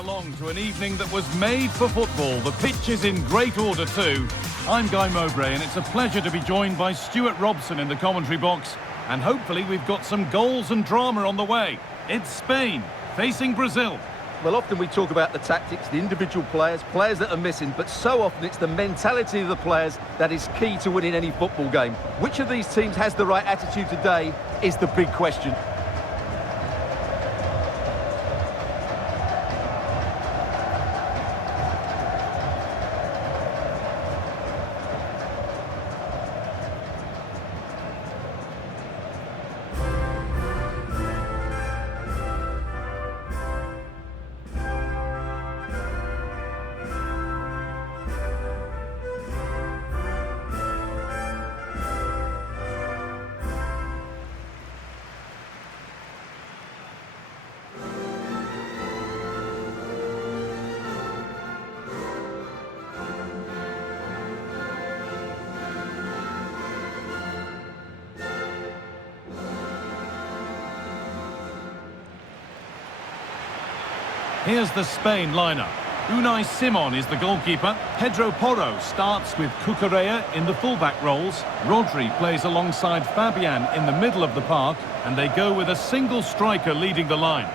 along to an evening that was made for football. The pitch is in great order too. I'm Guy Mowbray and it's a pleasure to be joined by Stuart Robson in the commentary box. And hopefully we've got some goals and drama on the way. It's Spain facing Brazil. Well, often we talk about the tactics, the individual players that are missing, but so often it's the mentality of the players that is key to winning any football game. Which of these teams has the right attitude today is the big question. Here's the Spain lineup. Unai Simon is the goalkeeper. Pedro Porro starts with Cucurella in the fullback roles. Rodri plays alongside Fabian in the middle of the park, and they go with a single striker leading the line.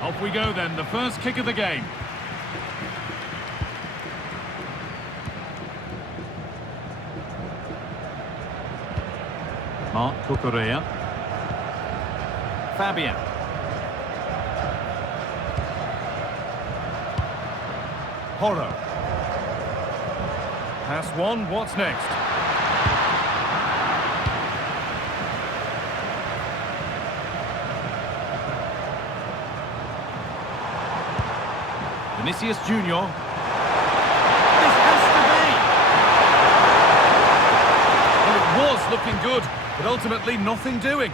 Off we go then, the first kick of the game. Marc Cucurella. Fabian. Porro. Pass one, what's next? Vinicius Junior. This has to be! Well, it was looking good, but ultimately nothing doing.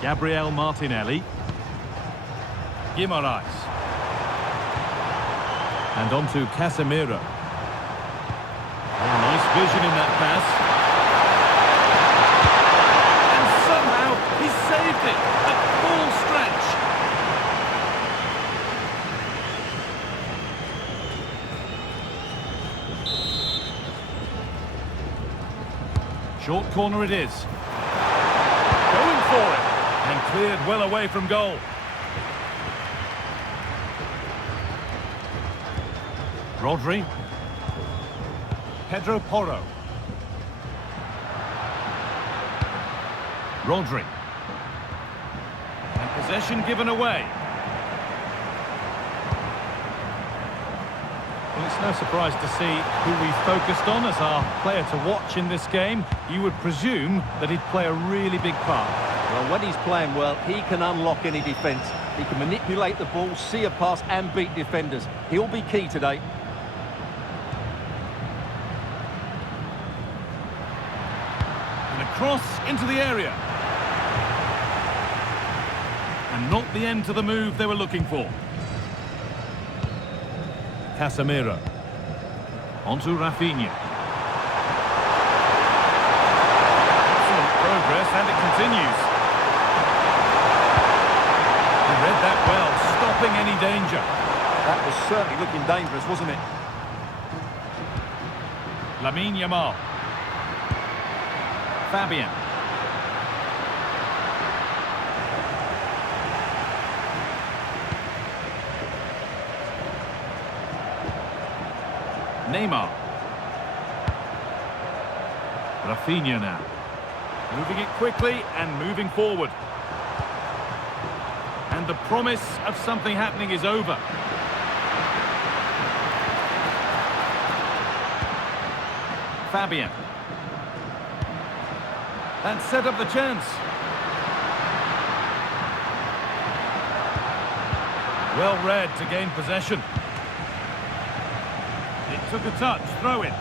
Gabriel Martinelli. Guimaraes. And on to Casemiro. Oh, nice vision in that pass. He saved it at full stretch. Short corner it is. Going for it. And cleared well away from goal. Rodri. Pedro Porro. Rodri. And possession given away. Well, it's no surprise to see who we focused on as our player to watch in this game. You would presume that he'd play a really big part. Well, when he's playing well, he can unlock any defence. He can manipulate the ball, see a pass and beat defenders. He'll be key today. And a cross into the area. And not the end to the move they were looking for. Casemiro. Onto Rafinha. Excellent progress, and it continues. He read that well, stopping any danger. That was certainly looking dangerous, wasn't it? Lamine Yamal. Fabian. Neymar. Rafinha now. Moving it quickly and moving forward. And the promise of something happening is over. Fabian. And set up the chance. Well read to gain possession. It took a touch, throw in.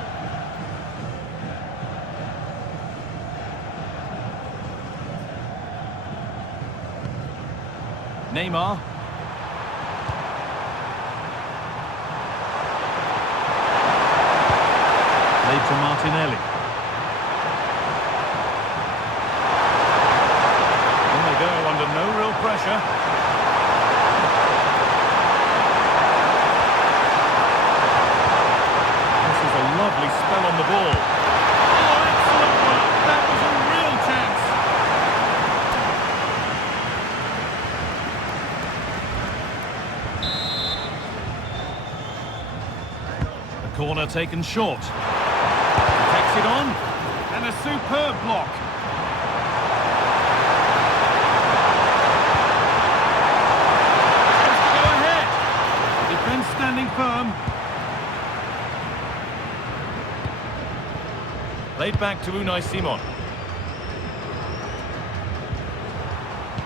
Neymar. Played to Martinelli. In they go under no real pressure. This is a lovely spell on the ball. Oh, excellent work. That was a real chance. The corner taken short. Takes it on, and a superb block. Has to go ahead. Defence standing firm. Played back to Unai Simon.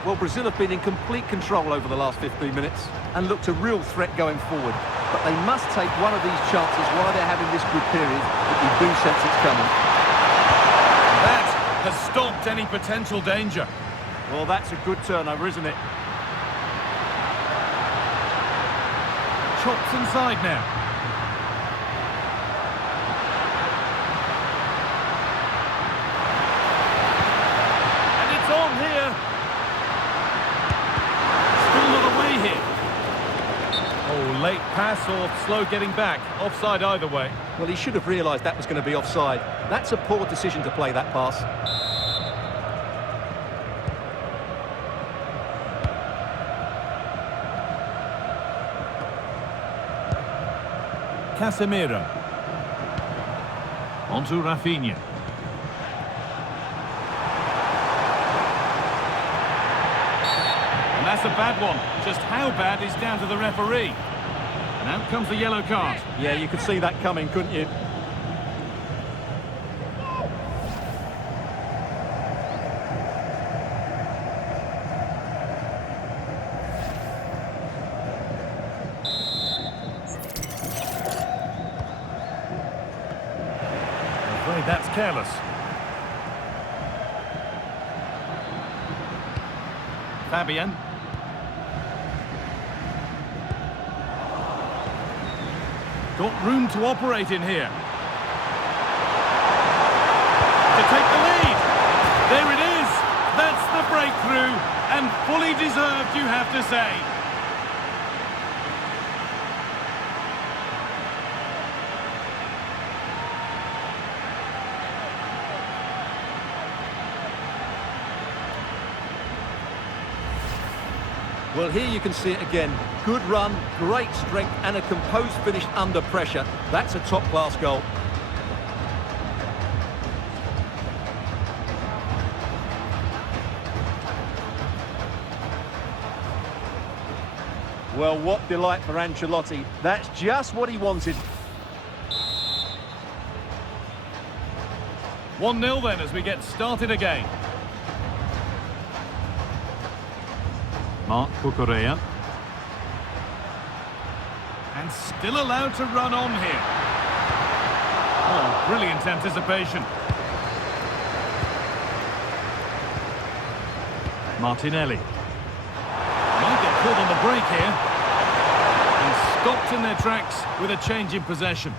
Well, Brazil have been in complete control over the last 15 minutes and looked a real threat going forward. But they must take one of these chances while they're having this good period that you do sense it's coming. That has stopped any potential danger. Well, that's a good turnover, isn't it? Chops inside now. And it's on here. Still not away here. Oh, late pass or slow getting back. Offside either way. Well, he should have realised that was going to be offside. That's a poor decision to play that pass. Casemiro. Onto Rafinha. And that's a bad one. Just how bad is down to the referee. And out comes the yellow card. Yeah, you could see that coming, couldn't you? I'm afraid that's careless. Fabian. Got room to operate in here. To take the lead. There it is. That's the breakthrough. And fully deserved, you have to say. Well, here you can see it again. Good run, great strength, and a composed finish under pressure. That's a top-class goal. Well, what delight for Ancelotti. That's just what he wanted. 1-0 then as we get started again. Marc Cucurella. And still allowed to run on here. Oh, brilliant anticipation. Martinelli. Might get caught on the break here. And stopped in their tracks with a change in possession.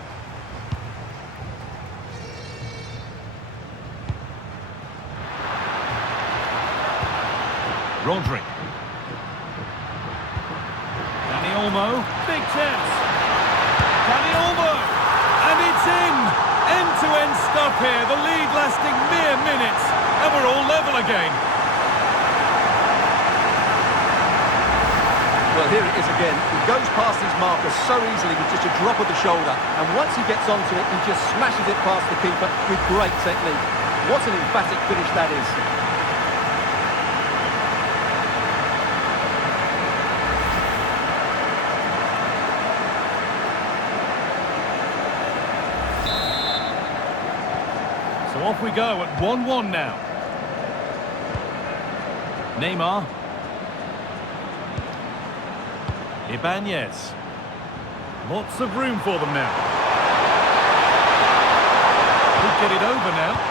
Rodri. Olmo, big chance. Dani Olmo, and it's in! End to stuff here, the lead lasting mere minutes, and we're all level again. Well, here it is again. He goes past his marker so easily with just a drop of the shoulder, and once he gets onto it, he just smashes it past the keeper with great technique. What an emphatic finish that is. So off we go at 1-1 now. Neymar. Ibanez. Lots of room for them now. Could get it over now.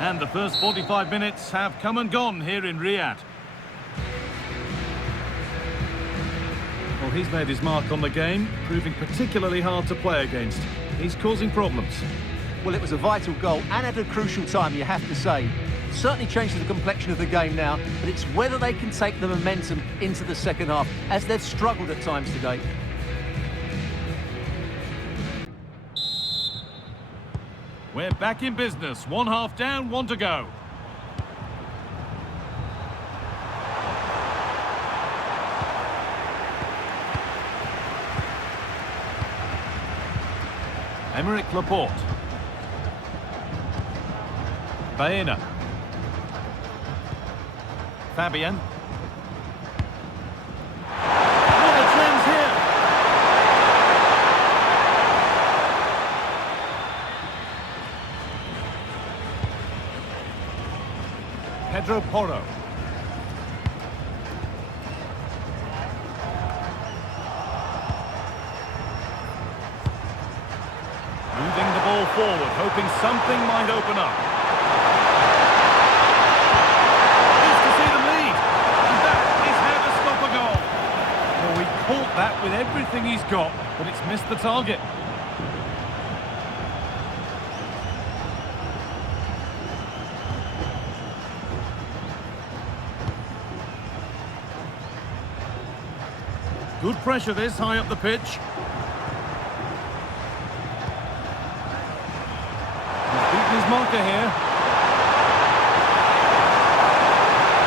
And the first 45 minutes have come and gone here in Riyadh. Well, he's made his mark on the game, proving particularly hard to play against. He's causing problems. Well, it was a vital goal and at a crucial time, you have to say. Certainly changes the complexion of the game now, but it's whether they can take the momentum into the second half, as they've struggled at times today. We're back in business. 1 half down, 1 to go. Emerick Laporte. Baena. Fabian. What a chance here! Pedro Porro. Moving the ball forward, hoping something might open up. That with everything he's got, but it's missed the target. Good pressure this, high up the pitch. He's beaten his marker here.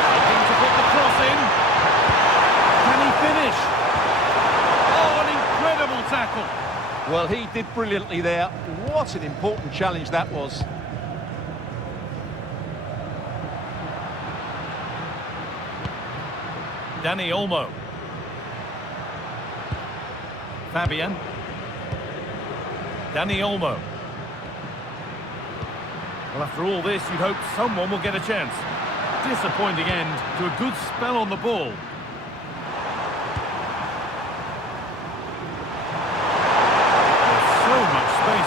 Looking to put the cross in. Can he finish? Tackle. Well, he did brilliantly there. What an important challenge that was. Dani Olmo. Fabian. Dani Olmo. Well, after all this, you'd hope someone will get a chance. Disappointing end to a good spell on the ball.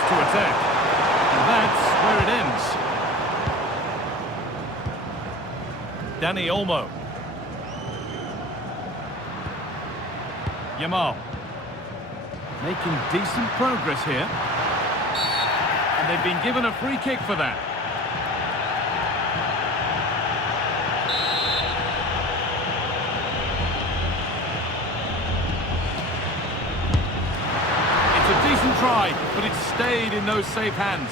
To attack, and that's where it ends. Dani Olmo. Yamal. Making decent progress here. And they've been given a free kick for that. Decent try, but it stayed in those safe hands.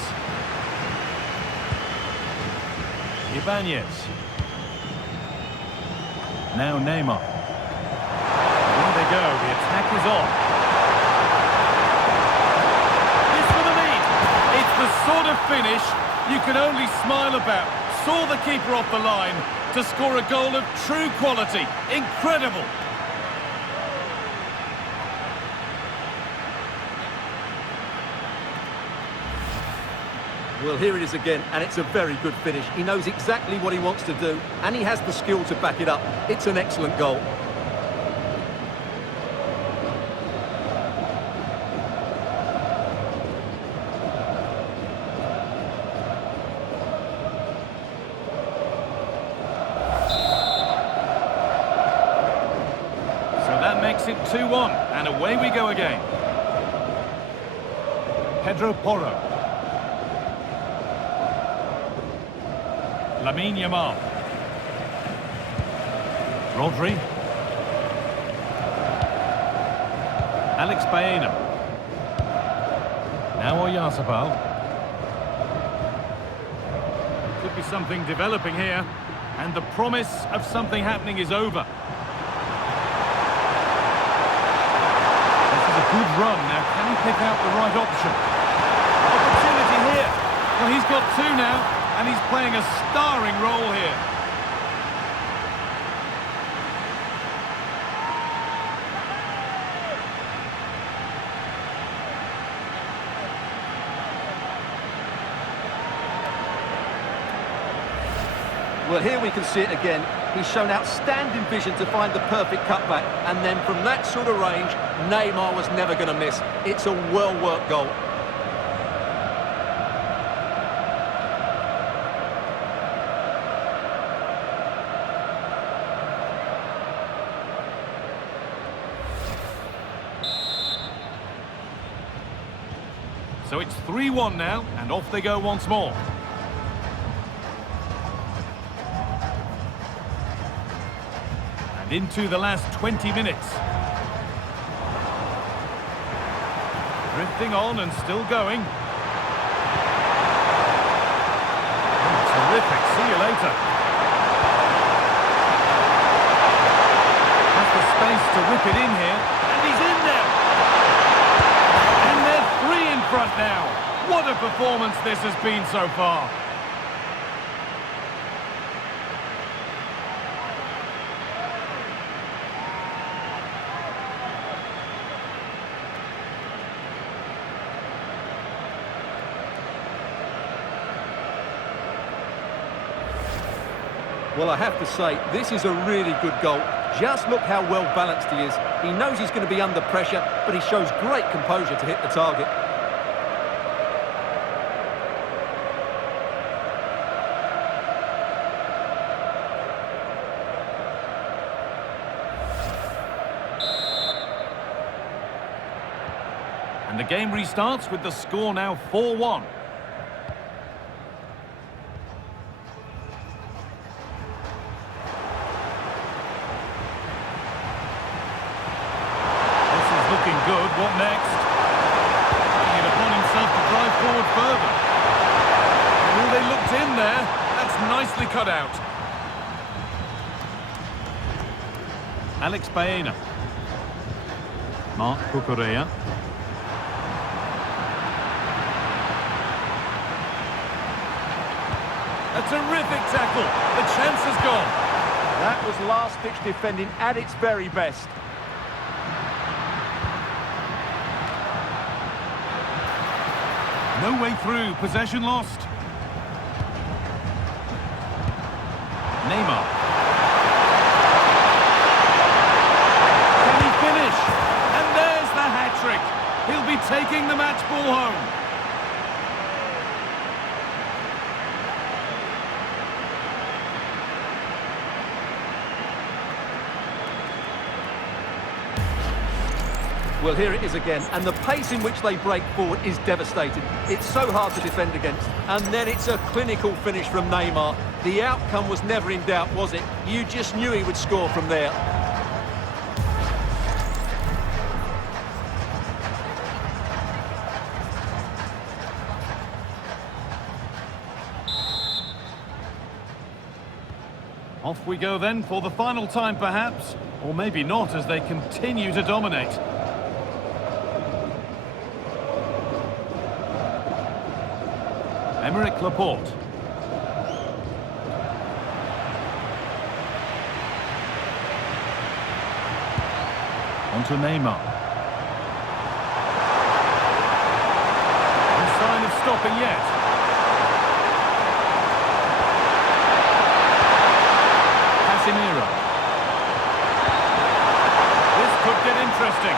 Ibanez. Now Neymar. There they go, the attack is on. This for the lead. It's the sort of finish you can only smile about. Saw the keeper off the line to score a goal of true quality. Incredible. Well, here it is again, and it's a very good finish. He knows exactly what he wants to do, and he has the skill to back it up. It's an excellent goal. So that makes it 2-1, and away we go again. Pedro Porro. Lamine Yamal. Rodri. Alex Baena. Now Oyarzabal. Could be something developing here. And the promise of something happening is over. This is a good run. Now, can he pick out the right option? Opportunity here. Well, he's got two now, and he's playing a starring role here. Well, here we can see it again. He's shown outstanding vision to find the perfect cutback. And then from that sort of range, Neymar was never going to miss. It's a well-worked goal. So it's 3-1 now, and off they go once more. Into the last 20 minutes. Drifting on and still going. Oh, terrific. See you later. Has the space to whip it in here. And he's in there. And they're three in front now. What a performance this has been so far. Well, I have to say, this is a really good goal. Just look how well balanced he is. He knows he's going to be under pressure, but he shows great composure to hit the target. And the game restarts with the score now 4-1. Good, what next? Taking it upon himself to drive forward further. Oh, they looked in there. That's nicely cut out. Alex Baena. Marc Cucurella. A terrific tackle. The chance is gone. That was last-ditch defending at its very best. No way through, possession lost. Neymar. Can he finish? And there's the hat-trick. He'll be taking the match ball home. Well, here it is again, and the pace in which they break forward is devastating. It's so hard to defend against. And then it's a clinical finish from Neymar. The outcome was never in doubt, was it? You just knew he would score from there. Off we go then for the final time perhaps, or maybe not as they continue to dominate. Aymeric Laporte. On to Neymar. No sign of stopping yet. Casemiro. This could get interesting.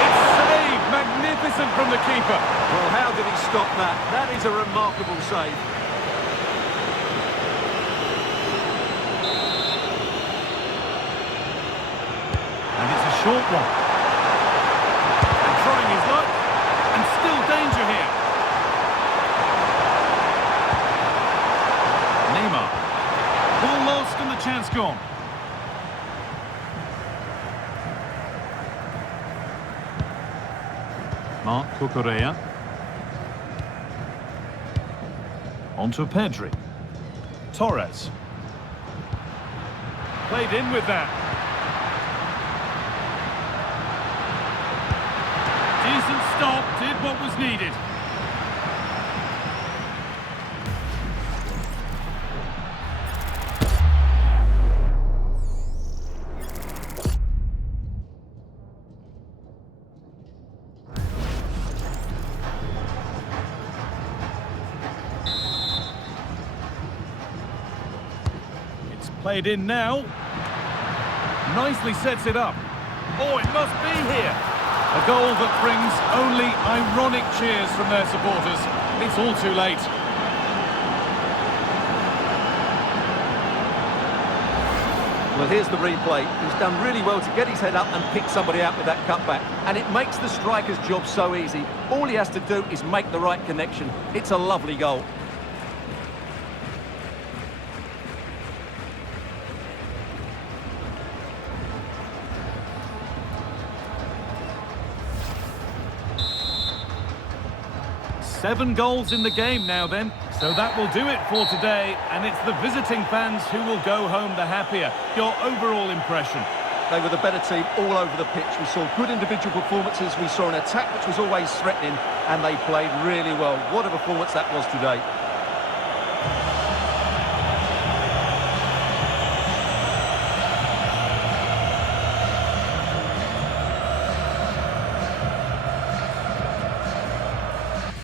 It's saved! Magnificent from the keeper. Well, how did he stop that? That is a remarkable save. And it's a short one. And trying his luck. And still danger here. Neymar. Ball lost and the chance gone. Marc Cucurella. On to Pedri. Torres. Played in with that. Decent stop, did what was needed. Played in now. Nicely sets it up. Oh, it must be here. A goal that brings only ironic cheers from their supporters. It's all too late. Well, here's the replay. He's done really well to get his head up and pick somebody out with that cutback. And it makes the striker's job so easy. All he has to do is make the right connection. It's a lovely goal. Seven goals in the game now then. So that will do it for today, and it's the visiting fans who will go home the happier. Your overall impression? They were the better team all over the pitch. We saw good individual performances, we saw an attack which was always threatening, and they played really well. What a performance that was today.